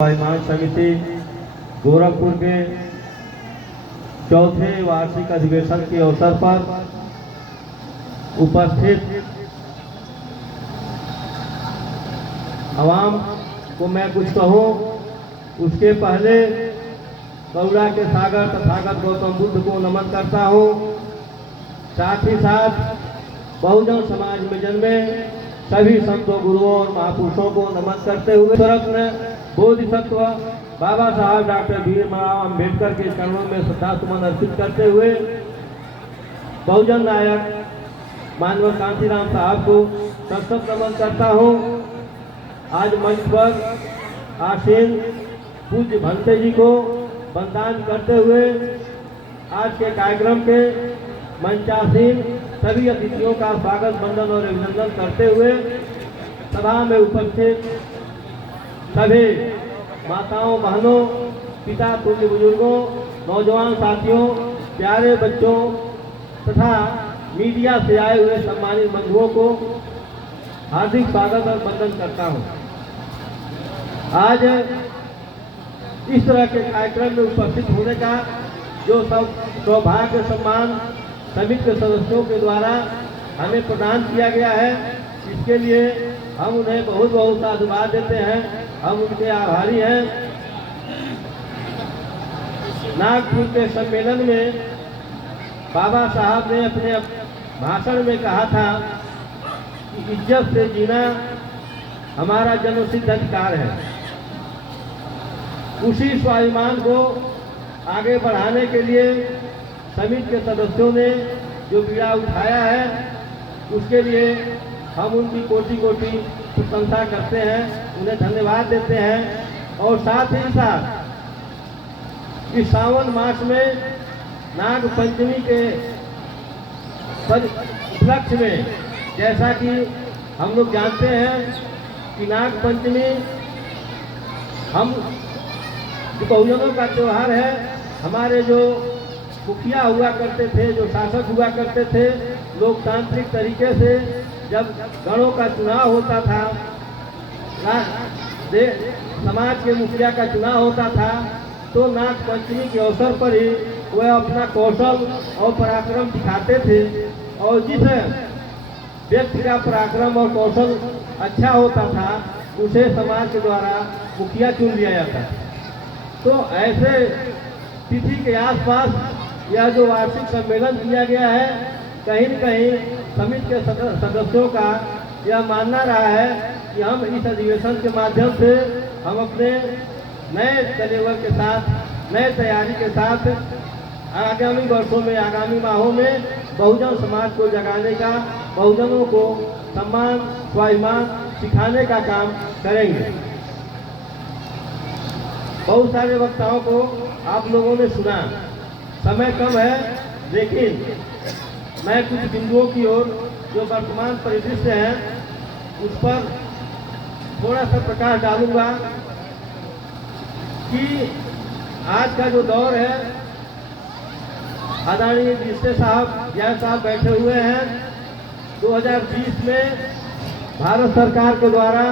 स्वाभिमान समिति गोरखपुर के चौथे वार्षिक अधिवेशन के अवसर पर उपस्थित आवाम को मैं कुछ कहूँ उसके पहले करुणा के सागर तथागत गौतम बुद्ध को नमन करता हूँ। साथ ही साथ बहुजन समाज में जन्मे सभी संतों गुरुओं और महापुरुषों को नमन करते हुए स्वरत्न बोधिसत्व बाबा साहब डॉक्टर भीमराव अंबेडकर के चरणों में श्रद्धा सुमन अर्पित करते हुए बहुजन नायक मानव कांतीराम साहब को सशक्त नमन करता हूँ। आज मंच पर आसीन पूज्य भंते जी को वंदन करते हुए आज के कार्यक्रम के मंचासीन सभी अतिथियों का स्वागत वंदन और अभिनंदन करते हुए सभा में उपस्थित सभी माताओं बहनों पिता तुल्य बुजुर्गों नौजवान साथियों प्यारे बच्चों तथा मीडिया से आए हुए सम्मानित बंधुओं को हार्दिक स्वागत और वंदन करता हूं। आज इस तरह के कार्यक्रम में उपस्थित होने का जो सौभाग्य सम्मान समिति के सदस्यों के द्वारा हमें प्रदान किया गया है, इसके लिए हम उन्हें बहुत बहुत साधुवाद देते हैं। हम उनके आभारी हैं। नागपुर के सम्मेलन में बाबा साहब ने अपने भाषण में कहा था कि इज्जत से जीना हमारा जन्मसिद्ध अधिकार है। उसी स्वाभिमान को आगे बढ़ाने के लिए समिति के सदस्यों ने जो बीड़ा उठाया है उसके लिए हम उनकी कोटि कोटि प्रशंसा करते हैं, उन्हें धन्यवाद देते हैं। और साथ ही साथ इस सावन मास में नाग पंचमी के उपलक्ष्य में जैसा कि हम लोग जानते हैं कि नाग पंचमी हम बहुजनों का त्योहार है। हमारे जो मुखिया हुआ करते थे, जो शासक हुआ करते थे, लोकतांत्रिक तरीके से जब गणों का चुनाव होता था, समाज के मुखिया का चुनाव होता था, तो नाग पंचमी के अवसर पर ही वह अपना कौशल और पराक्रम दिखाते थे। और जिस व्यक्ति का पराक्रम और कौशल अच्छा होता था उसे समाज के द्वारा मुखिया चुन लिया जाता था। तो ऐसे तिथि के आसपास यह जो वार्षिक सम्मेलन किया गया है, कहीं न कहीं समिति के सदस्यों का यह मानना रहा है कि हम इस अधिवेशन के माध्यम से हम अपने नए कलेवर के साथ, नए तैयारी के साथ आगामी वर्षों में, आगामी माहों में बहुजन समाज को जगाने का, बहुजनों को सम्मान स्वाभिमान सिखाने का काम करेंगे। बहुत सारे वक्ताओं को आप लोगों ने सुना, समय कम है, लेकिन मैं कुछ बिंदुओं की ओर जो वर्तमान परिदृश्य है उस पर थोड़ा सा प्रकाश डालूंगा कि आज का जो दौर है, आदरणीय जिस्ते साहब जय साहब बैठे हुए हैं। 2020 में भारत सरकार के द्वारा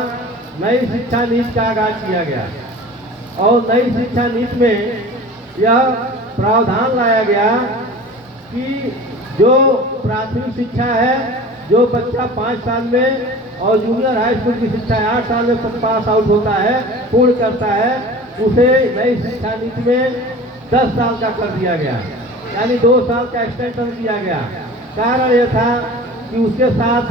नई शिक्षा नीति का आगाज किया गया और नई शिक्षा नीति में यह प्रावधान लाया गया कि जो प्राथमिक शिक्षा है, जो बच्चा 5 साल में और जूनियर हाई स्कूल की शिक्षा 8 साल में पास आउट होता है, पूर्ण करता है, उसे नई शिक्षा नीति में 10 साल का कर दिया गया, यानी 2 साल का एक्सटेंशन किया गया। कारण यह था कि उसके साथ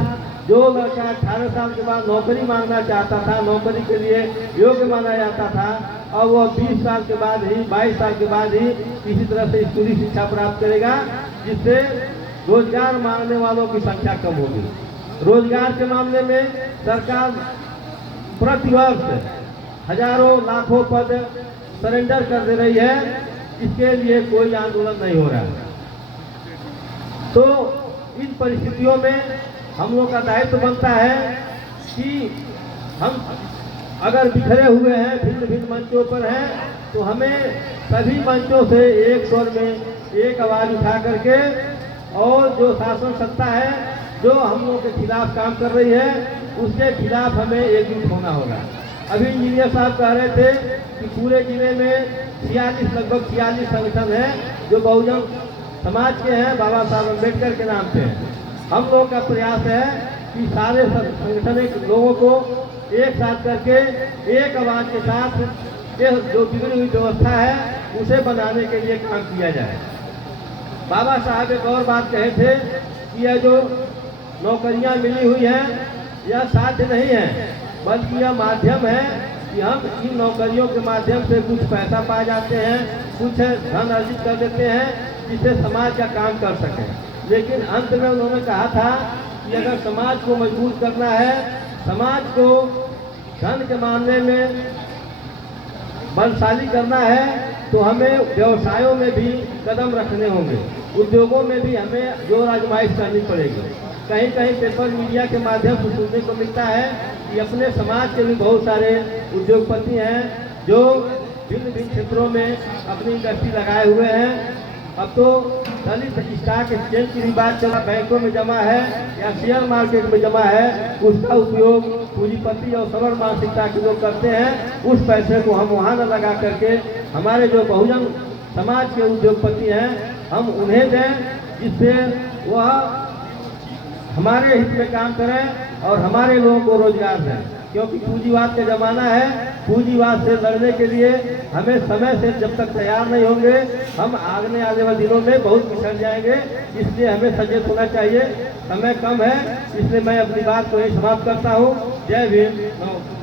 जो लड़का 18 साल के बाद नौकरी मांगना चाहता था, नौकरी के लिए योग्य माना जाता था, और वह 20 साल के बाद ही, 22 साल के बाद ही किसी तरह से स्कूली शिक्षा प्राप्त करेगा, जिससे रोजगार मांगने वालों की संख्या कम होगी। रोजगार के मामले में सरकार प्रतिवर्ष हजारों लाखों पद सरेंडर कर दे रही है, इसके लिए कोई आंदोलन नहीं हो रहा है। तो इन परिस्थितियों में हम लोग का दायित्व बनता है कि हम अगर बिखरे हुए हैं, भिन्न भिन्न मंचों पर हैं, तो हमें सभी मंचों से एक स्वर में एक आवाज उठा करके, और जो शासन सत्ता है जो हम लोग के खिलाफ काम कर रही है, उसके खिलाफ हमें एकजुट होना होगा। अभी इंजीनियर साहब कह रहे थे कि पूरे जिले में लगभग 46 संगठन है जो बहुजन समाज के हैं, बाबा साहब अम्बेडकर के नाम पे हैं। हम लोग का प्रयास है कि सारे संगठन लोगों को एक साथ करके एक आवाज के साथ ये जो बिगड़ी हुई व्यवस्था है उसे बनाने के लिए काम किया जाए। बाबा साहब एक और बात कहे थे कि यह जो नौकरियां मिली हुई हैं यह साध्य नहीं है, बल्कि यह माध्यम है कि हम इन नौकरियों के माध्यम से कुछ पैसा पा जाते हैं, कुछ धन अर्जित कर देते हैं जिससे समाज का काम कर सकें। लेकिन अंत में उन्होंने कहा था कि अगर समाज को मजबूत करना है, समाज को धन के मामले में बलशाली करना है, तो हमें व्यवसायों में भी कदम रखने होंगे, उद्योगों में भी हमें जोर आजमाइश करनी पड़ेगी। कहीं कहीं पेपर मीडिया के माध्यम से सुनने को मिलता है कि अपने समाज के भी बहुत सारे उद्योगपति हैं जो भिन्न भिन्न क्षेत्रों में अपनी इंडस्ट्री लगाए हुए हैं। अब तो दलित स्टॉक एक्सचेंज की भी बात चला, बैंकों में जमा है या शेयर मार्केट में जमा है, उसका उपयोग पूंजीपति और सरल मानसिकता के लोग करते हैं। उस पैसे को हम वहाँ न लगा करके हमारे जो बहुजन समाज के उद्योगपति हैं हम उन्हें दें, जिससे वह हमारे हित में काम करें और हमारे लोगों को रोजगार दें। क्योंकि पूंजीवाद का जमाना है, पूंजीवाद से लड़ने के लिए हमें समय से जब तक तैयार नहीं होंगे हम आने वाले दिनों में बहुत पिछड़ जाएंगे। इसलिए हमें सचेत होना चाहिए। समय कम है, इसलिए मैं अपनी बात को यही समाप्त करता हूँ। जय भीम।